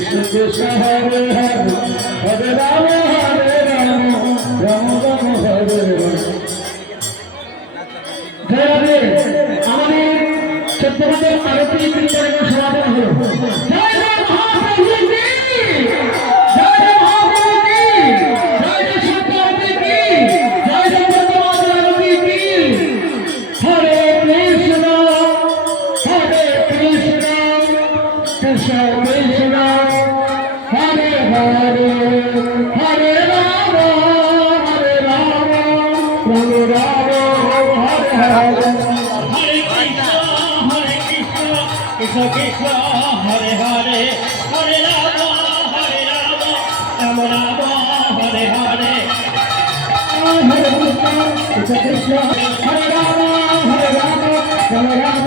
কৃষ্ণ কৃষ্ণ হরে হরে হরে রাম রাম রাম হরে হরে আমাদের চট্টগ্রামের আরতি কীর্তনের সমাপন হলো। জয় জয় মহাপ্রভু কি জয় জয় মহাপ্রভু কি জয় জয় সত্যবতী কি জয় জয় বন্দনাবতী কি হরে কৃষ্ণ কৃষ্ণ কৃষ্ণ হরে হরে হরে রাম রাম রাম হরে হরে কৃষ্ণ কৃষ্ণ হরে হরে হরে রাম রাম রাম হরে হরে হরে কৃষ্ণ কৃষ্ণ কৃষ্ণ হরে রাম রাম রাম